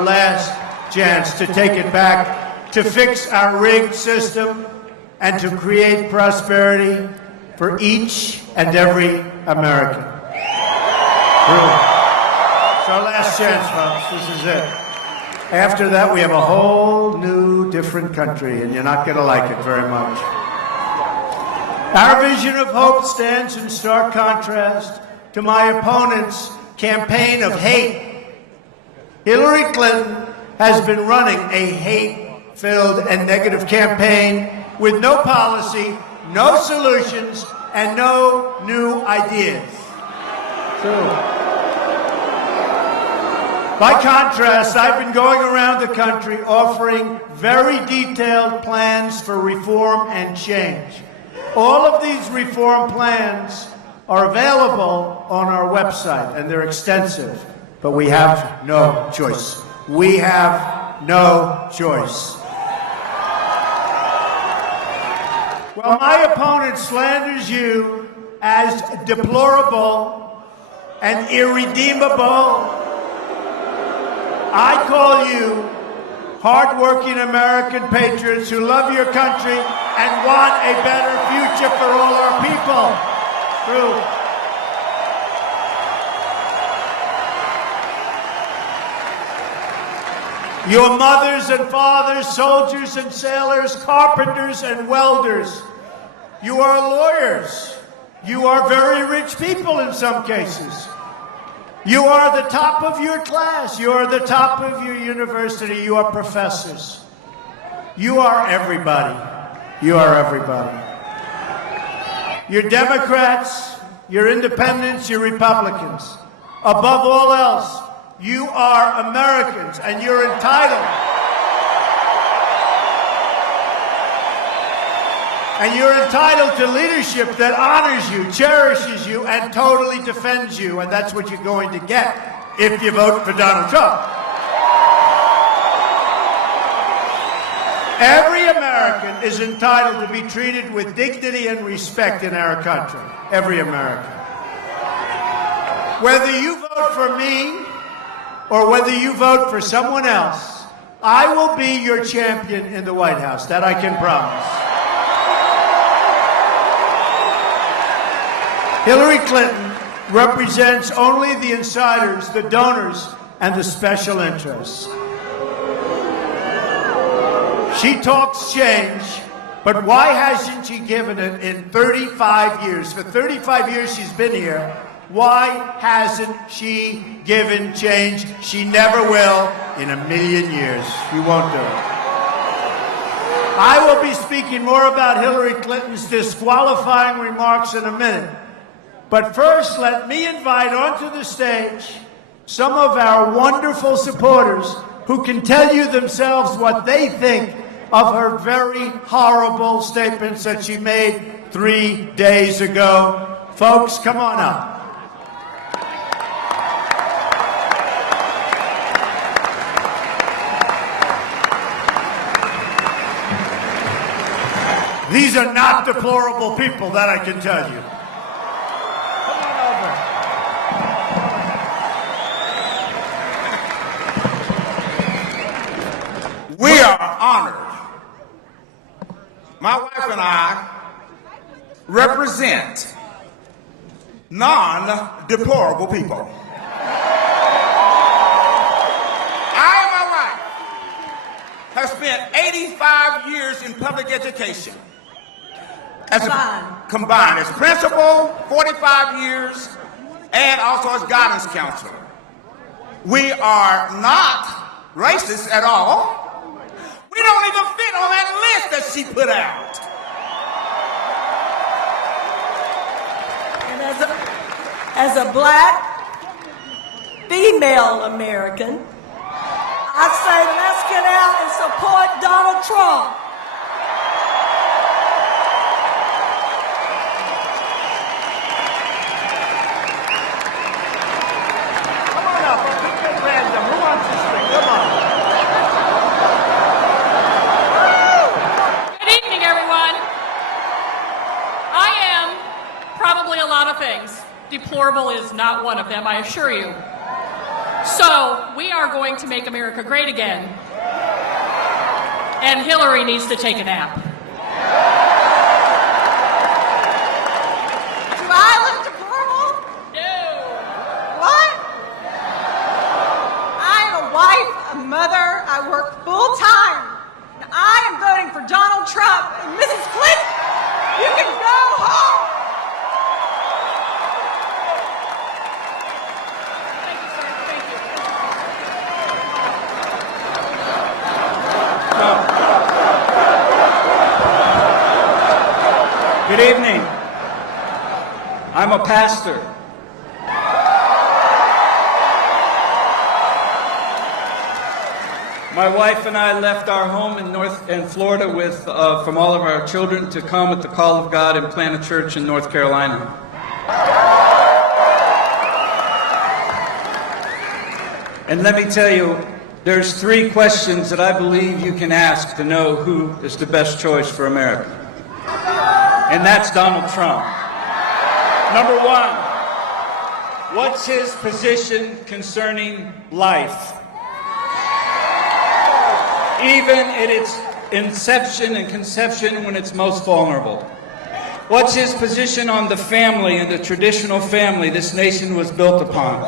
Last chance to take it back, to fix our rigged system, and to create prosperity for each and every American. Really. It's our last chance, folks. This is it. After that, we have a whole new, different country, and you're not going to like it very much. Our vision of hope stands in stark contrast to my opponent's campaign of hate. Hillary Clinton has been running a hate-filled and negative campaign with no policy, no solutions, and no new ideas. True. By contrast, I've been going around the country offering very detailed plans for reform and change. All of these reform plans are available on our website, and they're extensive. But we have no choice. We have no choice. Well, my opponent slanders you as deplorable and irredeemable. I call you hardworking American patriots who love your country and want a better future for all our people. True. Your mothers and fathers, soldiers and sailors, carpenters and welders. You are lawyers. You are very rich people in some cases. You are the top of your class. You are the top of your university. You are professors. You are everybody. You are everybody. You're Democrats, you're independents, you're Republicans. Above all else, you are Americans, and you're entitled. And you're entitled to leadership that honors you, cherishes you, and totally defends you. And that's what you're going to get if you vote for Donald Trump. Every American is entitled to be treated with dignity and respect in our country. Every American. Whether you vote for me or whether you vote for someone else, I will be your champion in the White House. That I can promise. Hillary Clinton represents only the insiders, the donors, and the special interests. She talks change, but why hasn't she given it in 35 years? For 35 years she's been here. Why hasn't she given change? She never will in a million years. She won't do it. I will be speaking more about Hillary Clinton's disqualifying remarks in a minute. But first, let me invite onto the stage some of our wonderful supporters who can tell you themselves what they think of her very horrible statements that she made 3 days ago. Folks, come on up. These are not deplorable people, that I can tell you. We are honored. My wife and I represent non-deplorable people. I and my wife have spent 85 years in public education. Combined as principal, 45 years, and also as guidance counselor. We are not racist at all. We don't even fit on that list that she put out. And as a black female American, I say let's get out and support Donald Trump. Come on up, I'll pick at random. Who wants to speak? Come on. Probably a lot of things. Deplorable is not one of them, I assure you. So we are going to make America great again. And Hillary needs to take a nap. Do I live deplorable? No. What? I am a wife, a mother. I work full time. And I am voting for Donald Trump. And Mrs. Clinton, you can go home. Thank you, sir. Thank you. Good evening. I'm a pastor. My wife and I left our home in Florida with from all of our children to come at the call of God and plant a church in North Carolina. And let me tell you, there's 3 questions that I believe you can ask to know who is the best choice for America. And that's Donald Trump. Number 1, what's his position concerning life? Even at its inception and conception when it's most vulnerable. What's his position on the family and the traditional family this nation was built upon?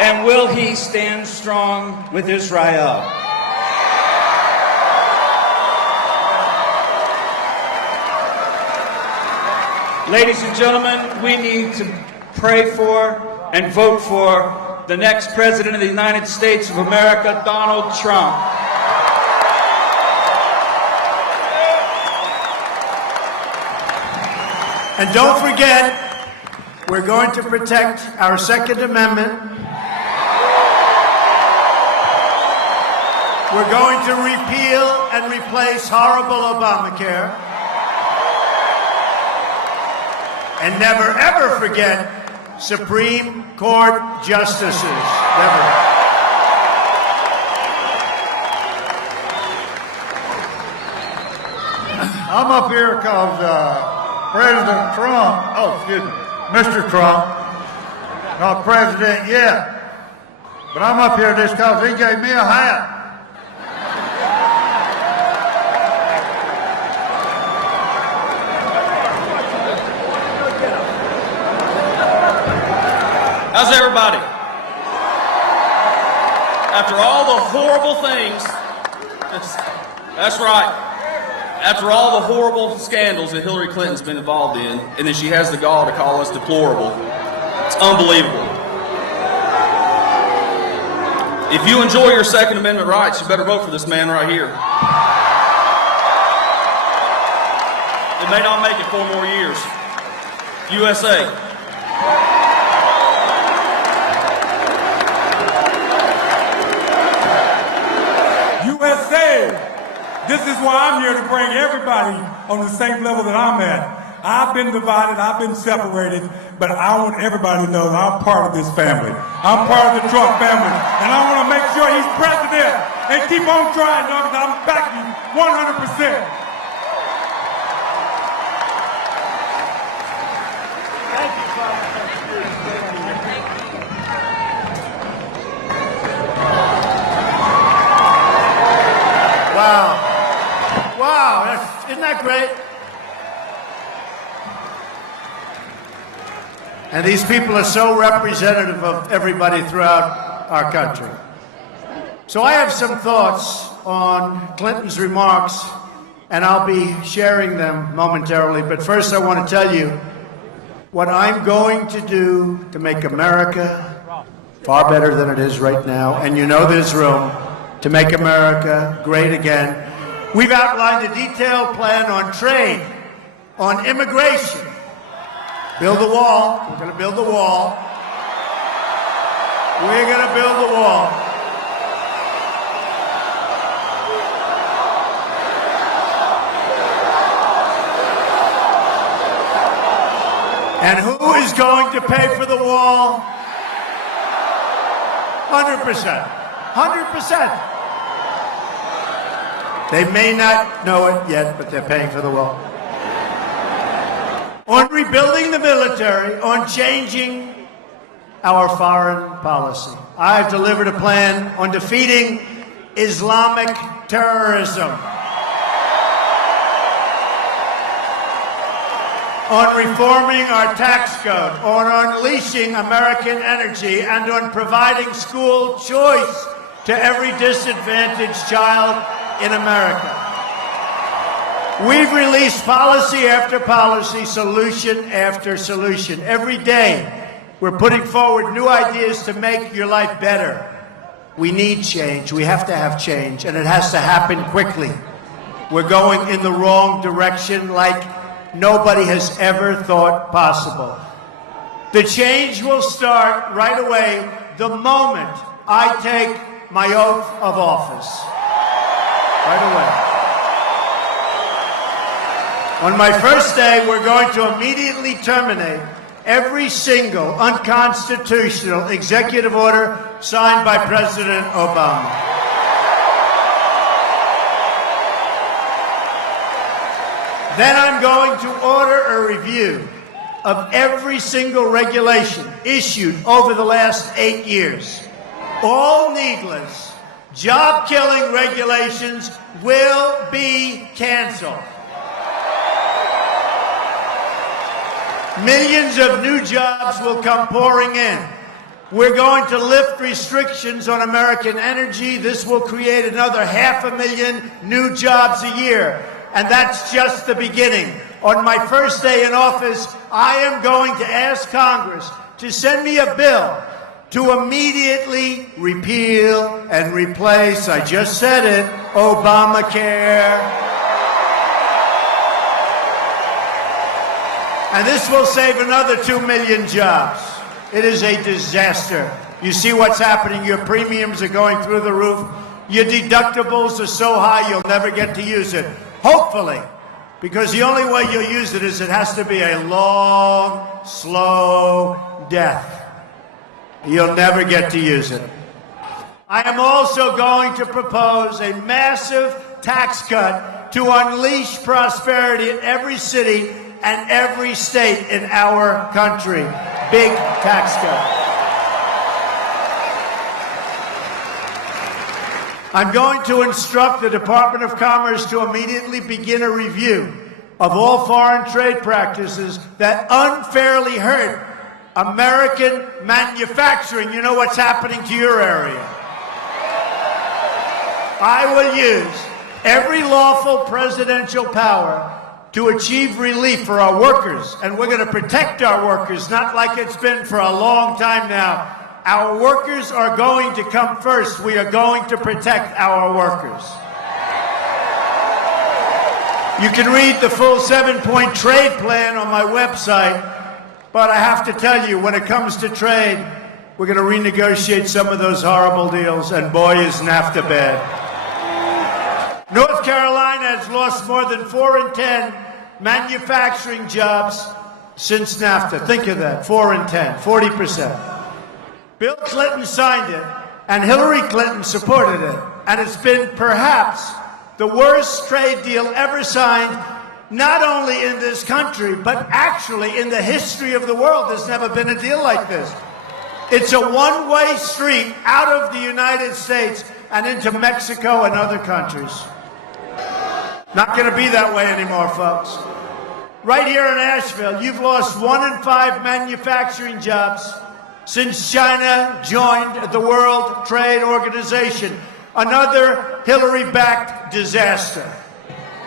And will he stand strong with Israel? Ladies and gentlemen, we need to pray for and vote for the next President of the United States of America, Donald Trump. And don't forget, we're going to protect our Second Amendment. We're going to repeal and replace horrible Obamacare. And never, ever forget Supreme Court justices. Never. I'm up here because President Trump, Mr. Trump, not president yet, but I'm up here just because he gave me a hat. How's everybody? After all the horrible things, that's right. After all the horrible scandals that Hillary Clinton's been involved in, and then she has the gall to call us deplorable, it's unbelievable. If you enjoy your Second Amendment rights, you better vote for this man right here. It may not make it 4 more years. USA. USA! This is why I'm here to bring everybody on the same level that I'm at. I've been divided, I've been separated, but I want everybody to know that I'm part of this family. I'm part of the Trump family, and I want to make sure he's president and keep on trying, because I'm backing 100%. Wow, isn't that great? And these people are so representative of everybody throughout our country. So I have some thoughts on Clinton's remarks, and I'll be sharing them momentarily. But first, I want to tell you what I'm going to do to make America far better than it is right now. And you know there's room to make America great again. We've outlined a detailed plan on trade, on immigration. Build the wall. We're going to build the wall. We're going to build the wall. And who is going to pay for the wall? 100%. 100%. They may not know it yet, but they're paying for the wall. On rebuilding the military, on changing our foreign policy. I've delivered a plan on defeating Islamic terrorism, on reforming our tax code, on unleashing American energy, and on providing school choice to every disadvantaged child in America. We've released policy after policy, solution after solution. Every day, we're putting forward new ideas to make your life better. We need change. We have to have change, and it has to happen quickly. We're going in the wrong direction like nobody has ever thought possible. The change will start right away the moment I take my oath of office. Right away. On my first day, we're going to immediately terminate every single unconstitutional executive order signed by President Obama. Then I'm going to order a review of every single regulation issued over the last 8 years. All needless, job-killing regulations will be canceled. Millions of new jobs will come pouring in. We're going to lift restrictions on American energy. This will create another 500,000 new jobs a year. And that's just the beginning. On my first day in office, I am going to ask Congress to send me a bill to immediately repeal and replace, I just said it, Obamacare. And this will save another 2 million jobs. It is a disaster. You see what's happening. Your premiums are going through the roof. Your deductibles are so high you'll never get to use it. Hopefully. Because the only way you'll use it is it has to be a long, slow death. You'll never get to use it. I am also going to propose a massive tax cut to unleash prosperity in every city and every state in our country. Big tax cut. I'm going to instruct the Department of Commerce to immediately begin a review of all foreign trade practices that unfairly hurt American manufacturing. You know what's happening to your area. I will use every lawful presidential power to achieve relief for our workers, and we're going to protect our workers, not like it's been for a long time now. Our workers are going to come first. We are going to protect our workers. You can read the full 7-point trade plan on my website, but I have to tell you, when it comes to trade, we're going to renegotiate some of those horrible deals, and boy, is NAFTA bad. North Carolina has lost more than 4 in 10 manufacturing jobs since NAFTA. Think of that, 4 in 10, 40%. Bill Clinton signed it, and Hillary Clinton supported it. And it's been perhaps the worst trade deal ever signed, not only in this country, but actually in the history of the world. There's never been a deal like this. It's a one-way street out of the United States and into Mexico and other countries. Not going to be that way anymore, folks. Right here in Asheville, you've lost 1 in 5 manufacturing jobs since China joined the World Trade Organization. Another Hillary-backed disaster.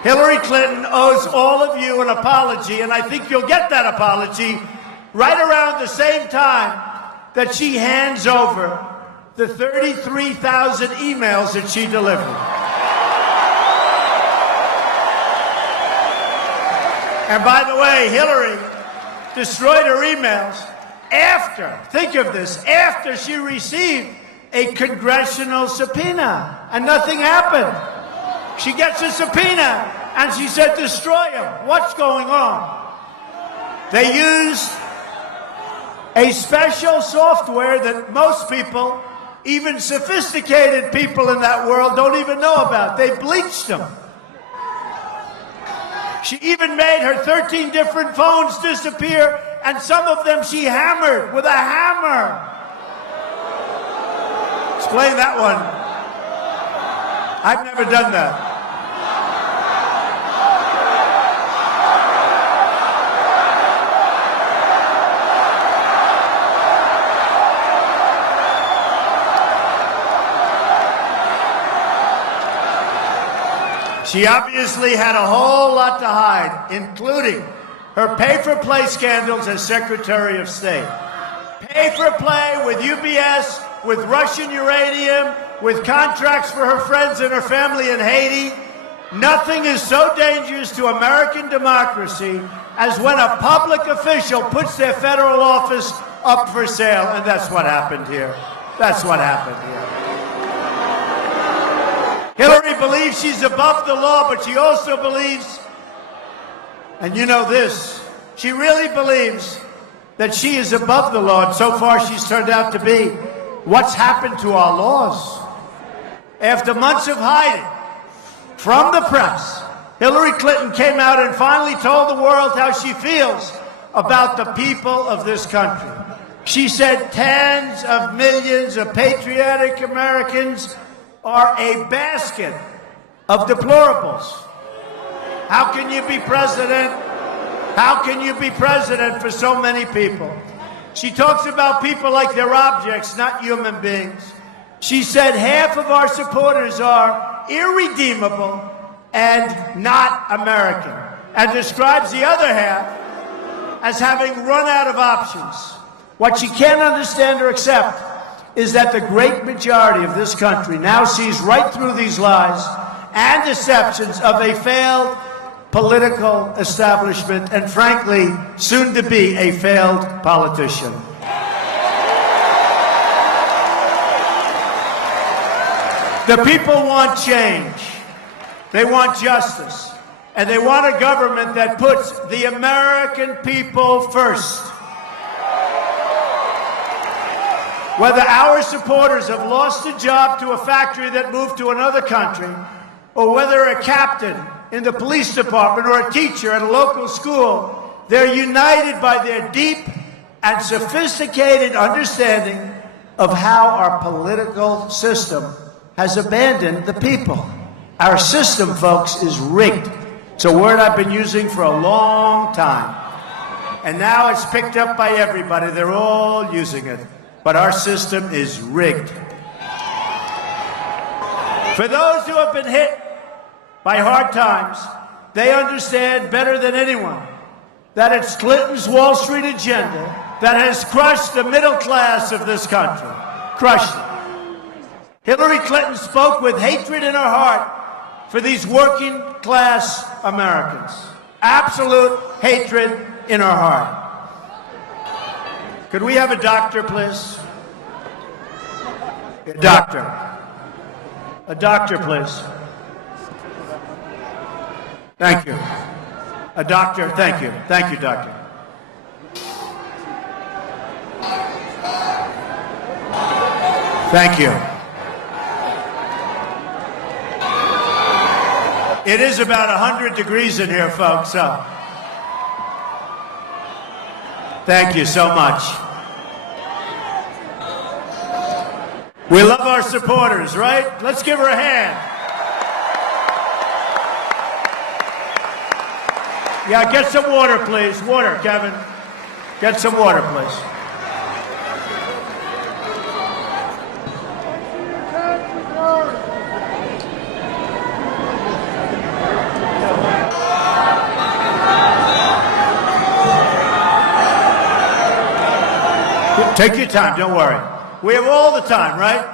Hillary Clinton owes all of you an apology, and I think you'll get that apology right around the same time that she hands over the 33,000 emails that she delivered. And by the way, Hillary destroyed her emails after, think of this, after she received a congressional subpoena, and nothing happened. She gets a subpoena, and she said, destroy them. What's going on? They used a special software that most people, even sophisticated people in that world, don't even know about. They bleached them. She even made her 13 different phones disappear and some of them she hammered with a hammer. Explain that one. I've never done that. She obviously had a whole lot to hide, including her pay-for-play scandals as Secretary of State. Pay-for-play with UBS, with Russian uranium, with contracts for her friends and her family in Haiti. Nothing is so dangerous to American democracy as when a public official puts their federal office up for sale, and that's what happened here. That's what happened here. Hillary believes she's above the law, but she also believes, and you know this, she really believes that she is above the law, and so far she's turned out to be. What's happened to our laws? After months of hiding from the press, Hillary Clinton came out and finally told the world how she feels about the people of this country. She said tens of millions of patriotic Americans are a basket of deplorables. How can you be president? How can you be president for so many people? She talks about people like they're objects, not human beings. She said half of our supporters are irredeemable and not American, and describes the other half as having run out of options. What she can't understand or accept is that the great majority of this country now sees right through these lies and deceptions of a failed political establishment and, frankly, soon to be a failed politician. The people want change. They want justice. And they want a government that puts the American people first. Whether our supporters have lost a job to a factory that moved to another country, or whether a captain in the police department or a teacher at a local school, they're united by their deep and sophisticated understanding of how our political system has abandoned the people. Our system, folks, is rigged. It's a word I've been using for a long time. And now it's picked up by everybody. They're all using it. But our system is rigged. For those who have been hit by hard times, they understand better than anyone that it's Clinton's Wall Street agenda that has crushed the middle class of this country. Crushed it. Hillary Clinton spoke with hatred in her heart for these working class Americans. Absolute hatred in her heart. Could we have a doctor, please? A doctor. A doctor, please. Thank you. A doctor, thank you. Thank you, doctor. Thank you. It is about 100 degrees in here, folks, so thank you so much. We love our supporters, right? Let's give her a hand. Yeah, get some water, please. Water, Kevin. Get some water, please. Take your time, don't worry. We have all the time, right?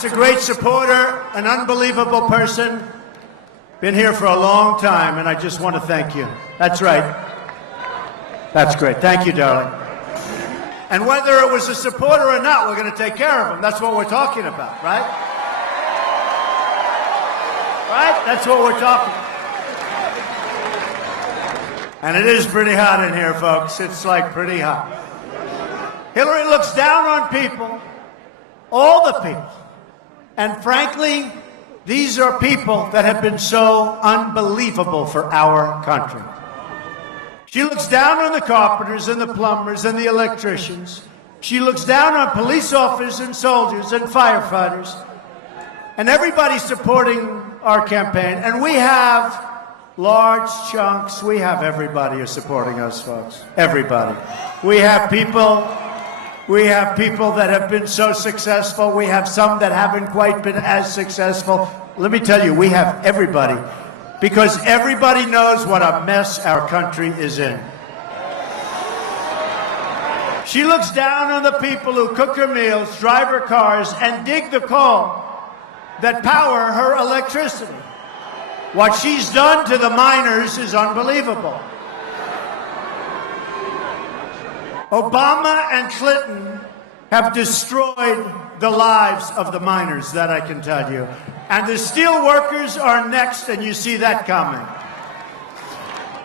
Democrats, a great supporter, an unbelievable person. Been here for a long time, and I just want to thank you. That's right. That's great. Thank you, darling. And whether it was a supporter or not, we're going to take care of him. That's what we're talking about, right? Right? That's what we're talking about. And it is pretty hot in here, folks. It's like pretty hot. Hillary looks down on people, all the people. And frankly, these are people that have been so unbelievable for our country. She looks down on the carpenters and the plumbers and the electricians. She looks down on police officers and soldiers and firefighters and everybody supporting our campaign. And we have large chunks. We have everybody who's supporting us, folks. Everybody. We have people that have been so successful. We have some that haven't quite been as successful. Let me tell you, we have everybody. Because everybody knows what a mess our country is in. She looks down on the people who cook her meals, drive her cars, and dig the coal that power her electricity. What she's done to the miners is unbelievable. Obama and Clinton have destroyed the lives of the miners, that I can tell you. And the steel workers are next, and you see that coming.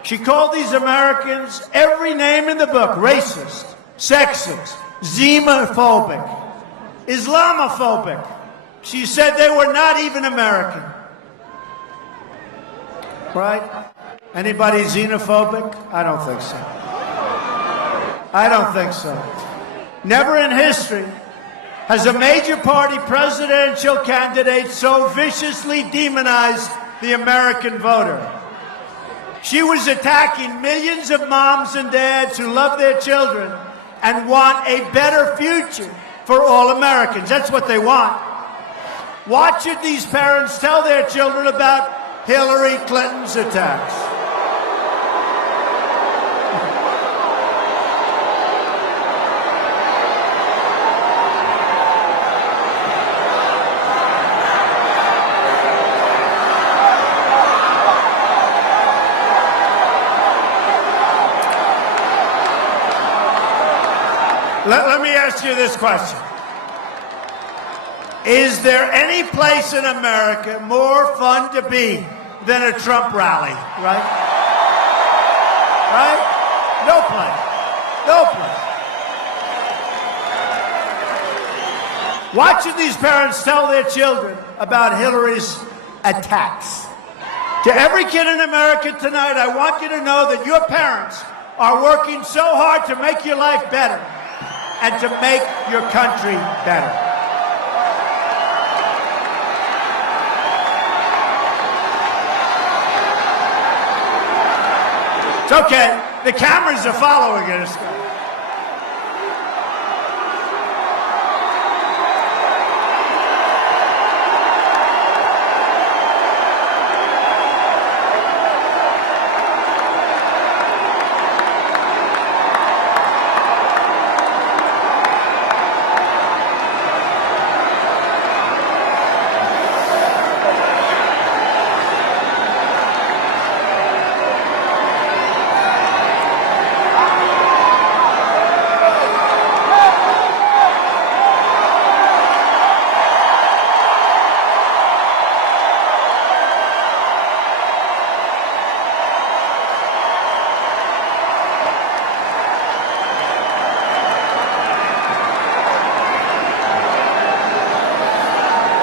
She called these Americans every name in the book: racist, sexist, xenophobic, Islamophobic. She said they were not even American. Right? Anybody xenophobic? I don't think so. I don't think so. Never in history has a major party presidential candidate so viciously demonized the American voter. She was attacking millions of moms and dads who love their children and want a better future for all Americans. That's what they want. What should these parents tell their children about Hillary Clinton's attacks? Let me ask you this question. Is there any place in America more fun to be than a Trump rally, right? Right? No place. No place. What should these parents tell their children about Hillary's attacks? To every kid in America tonight, I want you to know that your parents are working so hard to make your life better and to make your country better. It's okay. The cameras are following us.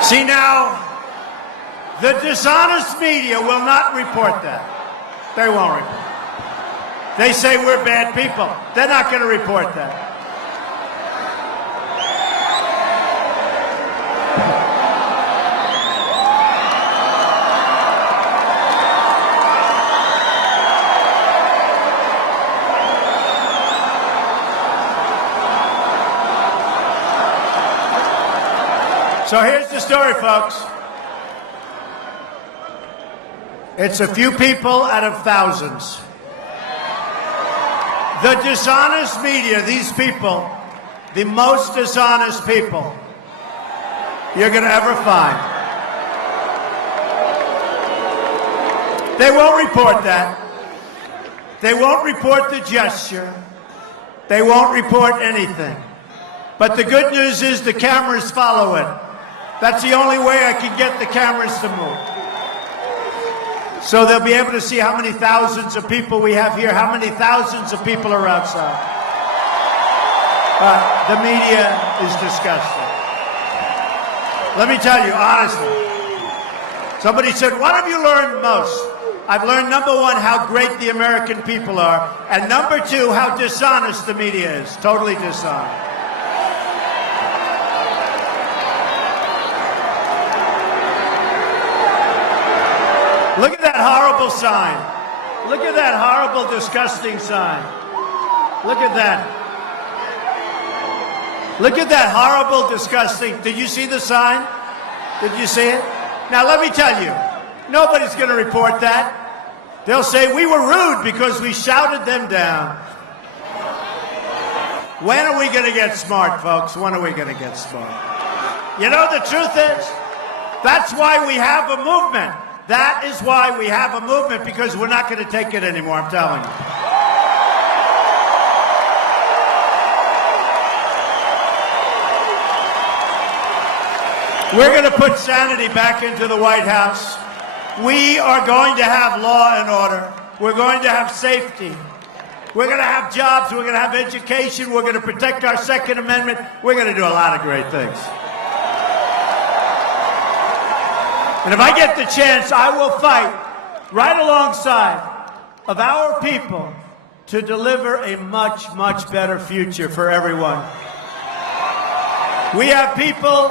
See now, the dishonest media will not report that. They won't report it. They say we're bad people. They're not going to report that. So here's the story, folks. It's a few people out of thousands. The dishonest media, these people, the most dishonest people, you're going to ever find. They won't report that. They won't report the gesture. They won't report anything. But the good news is the cameras follow it. That's the only way I can get the cameras to move. So they'll be able to see how many thousands of people we have here, how many thousands of people are outside. The media is disgusting. Let me tell you, honestly. Somebody said, what have you learned most? I've learned, number one, how great the American people are, and number two, how dishonest the media is. Totally dishonest. Look at that horrible sign. Look at that horrible, disgusting sign. Look at that. Look at that horrible, disgusting. Did you see the sign? Did you see it? Now, let me tell you, nobody's going to report that. They'll say we were rude because we shouted them down. When are we going to get smart, folks? When are we going to get smart? You know, the truth is, that's why we have a movement. That is why we have a movement, because we're not going to take it anymore, I'm telling you. We're going to put sanity back into the White House. We are going to have law and order. We're going to have safety. We're going to have jobs. We're going to have education. We're going to protect our Second Amendment. We're going to do a lot of great things. And if I get the chance, I will fight right alongside of our people to deliver a much, much better future for everyone. We have people,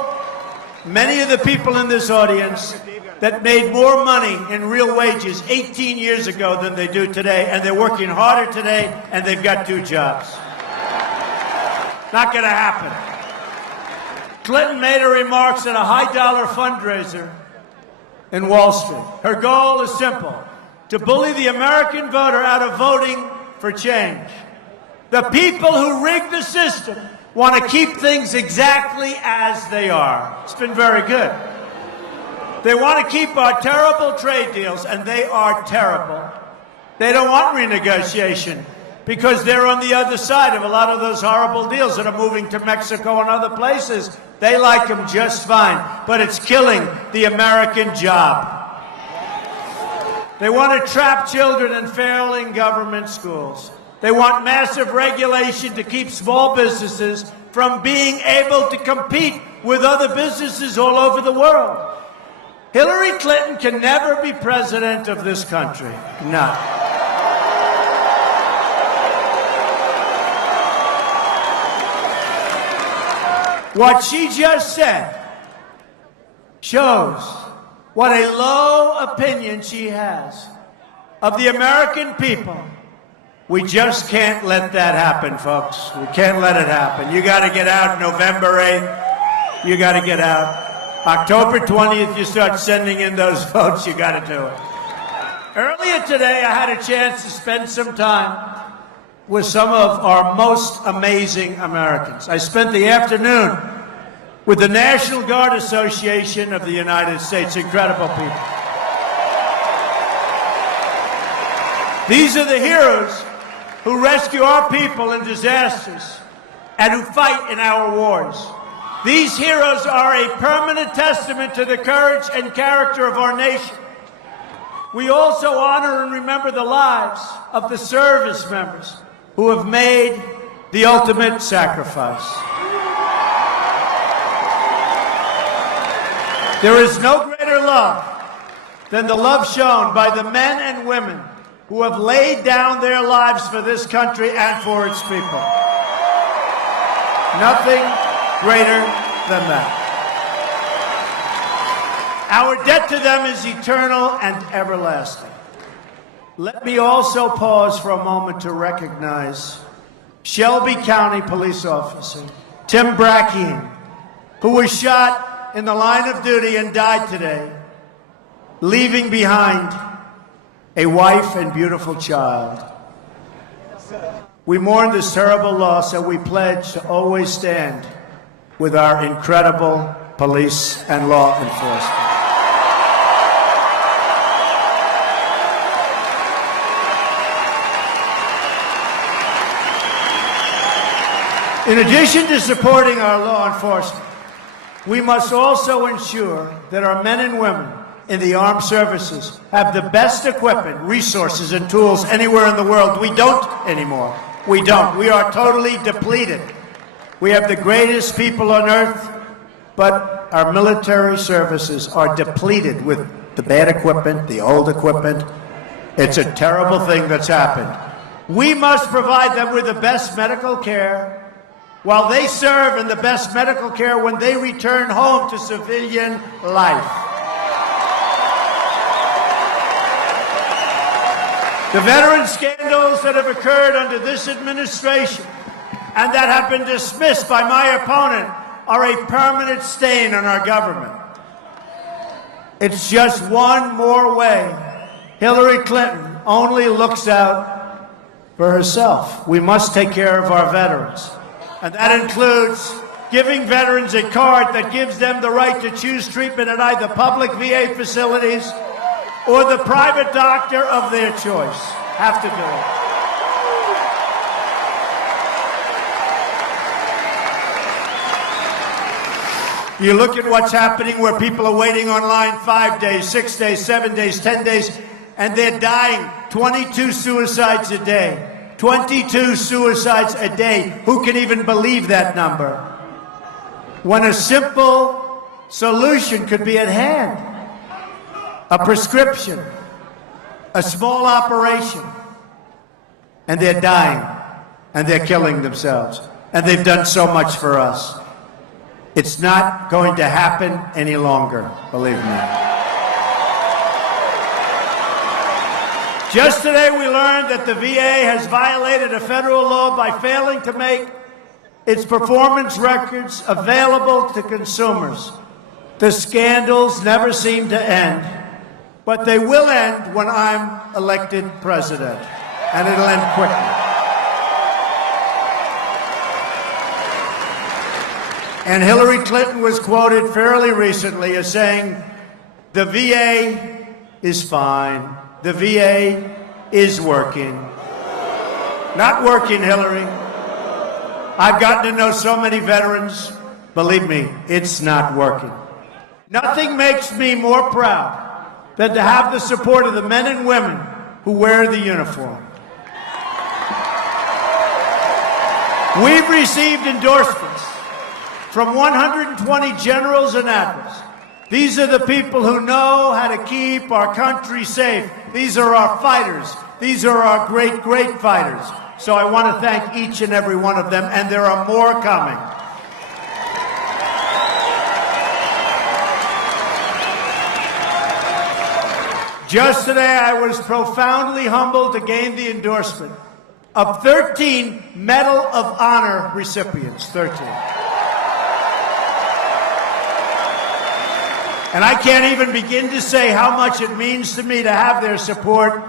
many of the people in this audience, that made more money in real wages 18 years ago than they do today, and they're working harder today, and they've got 2 jobs. Not going to happen. Clinton made her remarks at a high-dollar fundraiser in Wall Street. Her goal is simple: to bully the American voter out of voting for change. The people who rigged the system want to keep things exactly as they are. It's been very good. They want to keep our terrible trade deals, and they are terrible. They don't want renegotiation because they're on the other side of a lot of those horrible deals that are moving to Mexico and other places. They like them just fine, but it's killing the American job. They want to trap children in failing government schools. They want massive regulation to keep small businesses from being able to compete with other businesses all over the world. Hillary Clinton can never be president of this country. No. What she just said shows what a low opinion she has of the American people. We just can't let that happen, folks. We can't let it happen. You got to get out November 8th. You got to get out. October 20th, you start sending in those votes. You got to do it. Earlier today, I had a chance to spend some time with some of our most amazing Americans. I spent the afternoon with the National Guard Association of the United States. Incredible people. These are the heroes who rescue our people in disasters and who fight in our wars. These heroes are a permanent testament to the courage and character of our nation. We also honor and remember the lives of the service members who have made the ultimate sacrifice. There is no greater love than the love shown by the men and women who have laid down their lives for this country and for its people. Nothing greater than that. Our debt to them is eternal and everlasting. Let me also pause for a moment to recognize Shelby County police officer Tim Brackeen, who was shot in the line of duty and died today, leaving behind a wife and beautiful child. We mourn this terrible loss, and we pledge to always stand with our incredible police and law enforcement. In addition to supporting our law enforcement, we must also ensure that our men and women in the armed services have the best equipment, resources, and tools anywhere in the world. We don't anymore. We don't. We are totally depleted. We have the greatest people on earth, but our military services are depleted with the bad equipment, the old equipment. It's a terrible thing that's happened. We must provide them with the best medical care while they serve in the best medical care when they return home to civilian life. The veteran scandals that have occurred under this administration and that have been dismissed by my opponent are a permanent stain on our government. It's just one more way Hillary Clinton only looks out for herself. We must take care of our veterans. And that includes giving veterans a card that gives them the right to choose treatment at either public VA facilities or the private doctor of their choice. Have to do it. You look at what's happening where people are waiting online 5 days, 6 days, 7 days, 10 days, and they're dying. 22 suicides a day. 22 suicides a day. Who can even believe that number? When a simple solution could be at hand. A prescription, a small operation, and they're dying, and they're killing themselves, and they've done so much for us. It's not going to happen any longer, believe me. Just today we learned that the VA has violated a federal law by failing to make its performance records available to consumers. The scandals never seem to end, but they will end when I'm elected president, and it'll end quickly. And Hillary Clinton was quoted fairly recently as saying, the VA is fine. The VA is working. Not working, Hillary. I've gotten to know so many veterans. Believe me, it's not working. Nothing makes me more proud than to have the support of the men and women who wear the uniform. We've received endorsements from 120 generals and admirals. These are the people who know how to keep our country safe. These are our fighters. These are our great, great fighters. So I want to thank each and every one of them, and there are more coming. Just today, I was profoundly humbled to gain the endorsement of 13 Medal of Honor recipients. 13. And I can't even begin to say how much it means to me to have their support.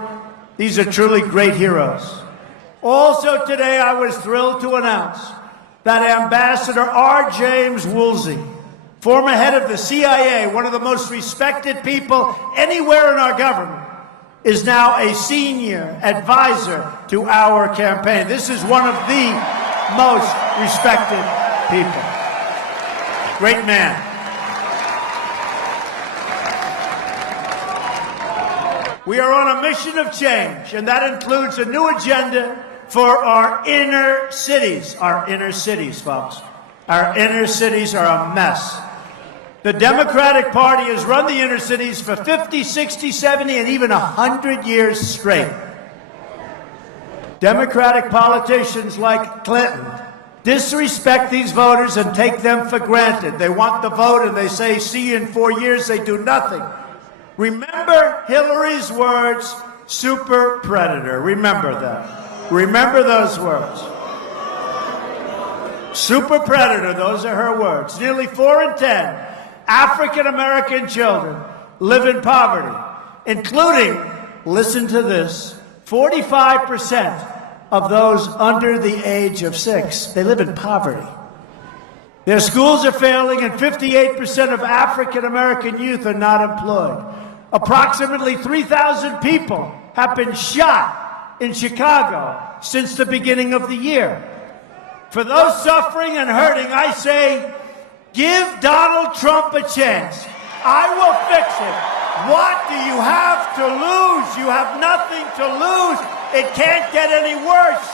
These are truly great heroes. Also today, I was thrilled to announce that Ambassador R. James Woolsey, former head of the CIA, one of the most respected people anywhere in our government, is now a senior advisor to our campaign. This is one of the most respected people. Great man. We are on a mission of change, and that includes a new agenda for our inner cities. Our inner cities, folks. Our inner cities are a mess. The Democratic Party has run the inner cities for 50, 60, 70, and even 100 years straight. Democratic politicians like Clinton disrespect these voters and take them for granted. They want the vote and they say, see you in 4 years, they do nothing. Remember Hillary's words, super predator. Remember that. Remember those words. Super predator, those are her words. Nearly 4 in 10 African-American children live in poverty, including, listen to this, 45% of those under the age of 6. They live in poverty. Their schools are failing, and 58% of African American youth are not employed. Approximately 3,000 people have been shot in Chicago since the beginning of the year. For those suffering and hurting, I say, give Donald Trump a chance. I will fix it. What do you have to lose? You have nothing to lose. It can't get any worse.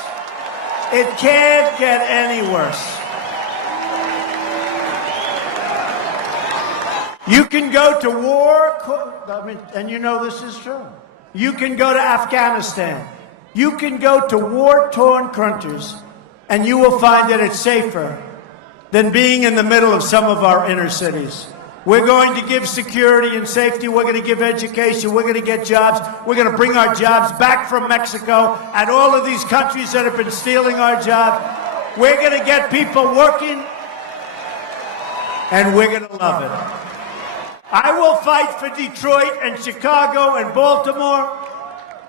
It can't get any worse. You can go to war, and you know this is true. You can go to Afghanistan. You can go to war-torn countries, and you will find that it's safer than being in the middle of some of our inner cities. We're going to give security and safety. We're going to give education. We're going to get jobs. We're going to bring our jobs back from Mexico and all of these countries that have been stealing our jobs. We're going to get people working, and we're going to love it. I will fight for Detroit and Chicago and Baltimore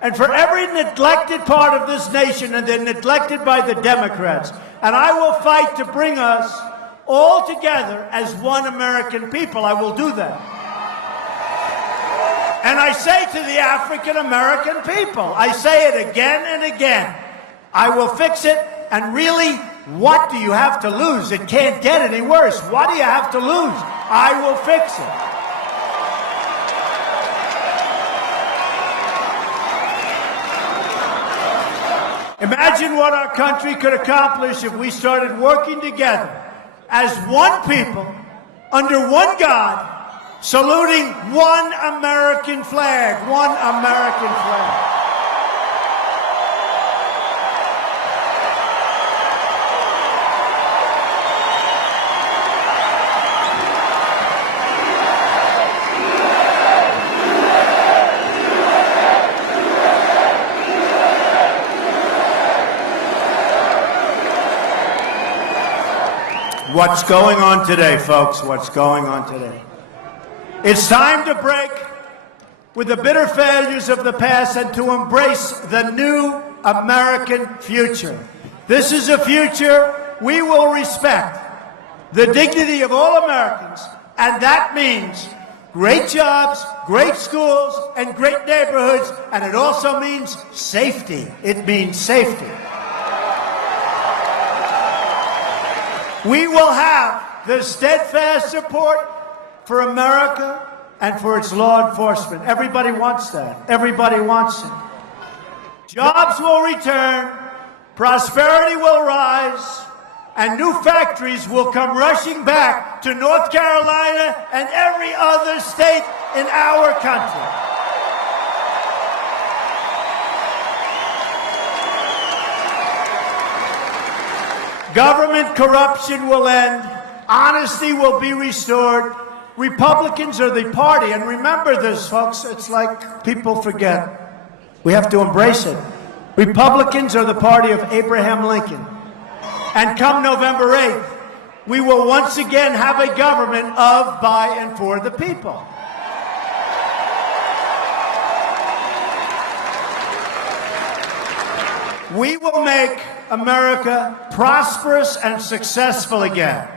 and for every neglected part of this nation, and they're neglected by the Democrats. And I will fight to bring us all together as one American people. I will do that. And I say to the African American people, I say it again and again, I will fix it. And really, what do you have to lose? It can't get any worse. What do you have to lose? I will fix it. Imagine what our country could accomplish if we started working together as one people, under one God, saluting one American flag, one American flag. What's going on today, folks? What's going on today? It's time to break with the bitter failures of the past and to embrace the new American future. This is a future we will respect the dignity of all Americans, and that means great jobs, great schools, and great neighborhoods, and it also means safety. It means safety. We will have the steadfast support for America and for its law enforcement. Everybody wants that. Everybody wants it. Jobs will return, prosperity will rise, and new factories will come rushing back to North Carolina and every other state in our country. Government corruption will end. Honesty will be restored. Republicans are the party. And remember this, folks. It's like people forget. We have to embrace it. Republicans are the party of Abraham Lincoln. And come November 8th, we will once again have a government of, by, and for the people. We will make America prosperous and successful again.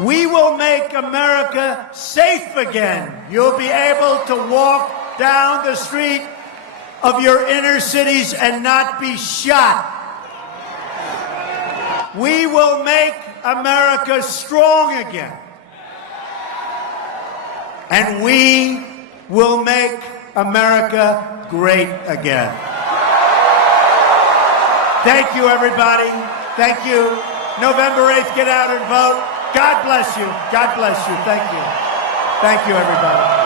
We will make America safe again. You'll be able to walk down the street of your inner cities and not be shot. We will make America strong again. And we will make America great again. Thank you, everybody. Thank you. November 8th, get out and vote. God bless you. God bless you. Thank you. Thank you, everybody.